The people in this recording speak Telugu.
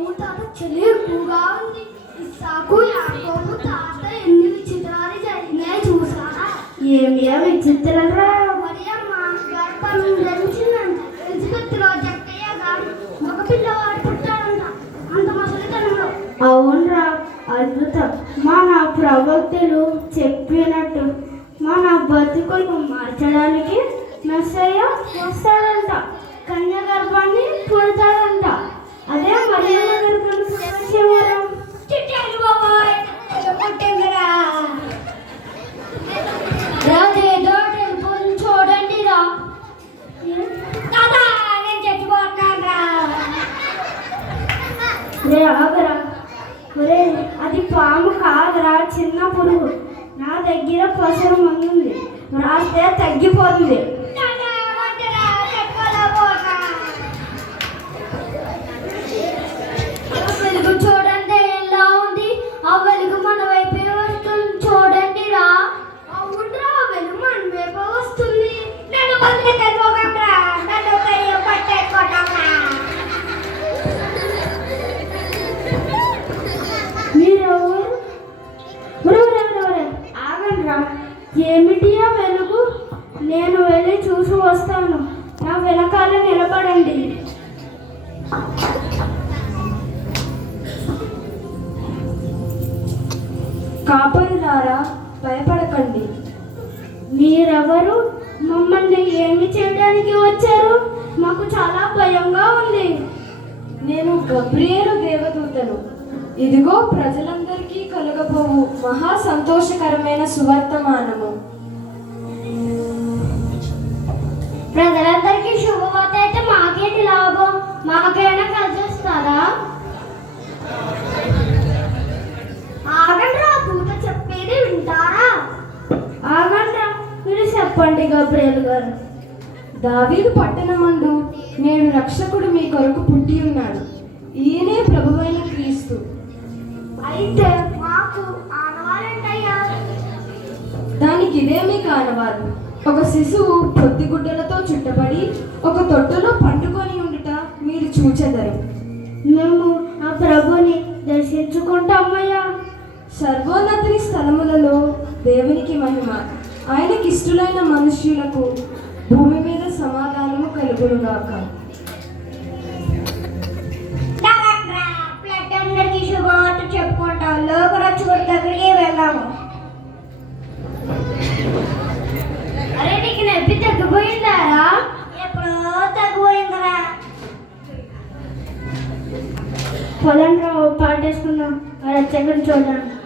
అవును తాత, చలి ఎక్కువగా ఉంది. ఇస్సాకు యాకోబు తాత ఎన్ని విచిత్రాలు జరిగినాయి చూసారా? ఏమి విచిత్రంరా? మరి అమ్మ గర్భం ధరించిందంట. ఎలిజబెత్ జక్కయ్య గారు మగ పిల్లవాడు పుట్టాడంట అంత ముసలితనంలో. అవునరా, అద్భుతం. మన ప్రవక్తలు చెప్పినట్టు మన బతుకులు మార్చడానికి మెస్సయ్య వస్తాడంట. కన్య గర్భాన్ని పుడతాడంట. అదే మరియమ్మ గర్భం శివరం. చిట్టాలు బాబాయ్ పుట్టిందిరా. రాదేదో టెంపుల్ చూడండి రా. తాతా నేను చచ్చిపోతున్నాను రా. రే ఆగరా. ఒరే, అది పాము కాదురా, చిన్న పురుగు. నా దగ్గర పసరు మందు ఉంది, రాస్తే తగ్గిపోతుంది. వెలుగు చూడండి ఎలా ఉంది. ఆ వెలుగు మన వైపే వస్తుంది చూడండి రా. అవునరా, వెలుగు మన వైపే వస్తుంది. నన్ను పట్టుకోకండి, నన్ను పట్టుకోకండి. మీరెవరు? ఆగండ్రా. ఏమిటి ఆ వెలుగు? నేను వెళ్ళి చూసి వస్తాను. నా వెనకాల నిలబడండి. కాపరులారా, భయపడకండి. మీరెవరు? మమ్మల్ని ఏమి చేయడానికి వచ్చారు? మాకు చాలా భయంగా ఉంది. నేను గబ్రియేలు దేవదూతను. ఇదిగో ప్రజలందరికీ కలుగబోవు మహా సంతోషకరమైన సువర్తమానము. ప్రజలందరికీ శుభవార్త అయితే మాకేంటి లాభం? మాకైనా కలిసి వస్తారా? ఆగండ్రా, దూత చెప్పేది వింటారా? ఆగండ్రా, మీరు చెప్పండి గబ్రియేలు గారు. దావీదు పట్టణమందు నేడు రక్షకుడు మీ కొరకు పుట్టి ఉన్నాడు. ఈయనే ప్రభువైన క్రీస్తు. అయితే మాకు ఆనవాలంటయ్యా. దానికి ఇదేమీ కానవాదు. ఒక శిశువు పొత్తిగుడ్డలతో చుట్టబడి ఒక తొట్టులో పండుకొని ఉండుట మీరు చూచెదరు. మేము ఆ ప్రభుని దర్శించుకుంటామయ్యా. సర్వోన్నతి స్థలములలో దేవునికి మహిమ. ఆయనకిష్టులైన మనుష్యులకు భూమి మీద సమాధానము కలుగునుగాక. అందరికీ శుభవార్త చెప్పుకుంటాం. లోకరక్షకుడి దగ్గరికి వెళ్దాము. అరే, నీకు నొప్పి తగ్గిపోయిందారా? ఎప్పుడో తగ్గిపోయిందిరా. పొలంలో పాటేసుకుందాం. రక్షకుని చూడండి.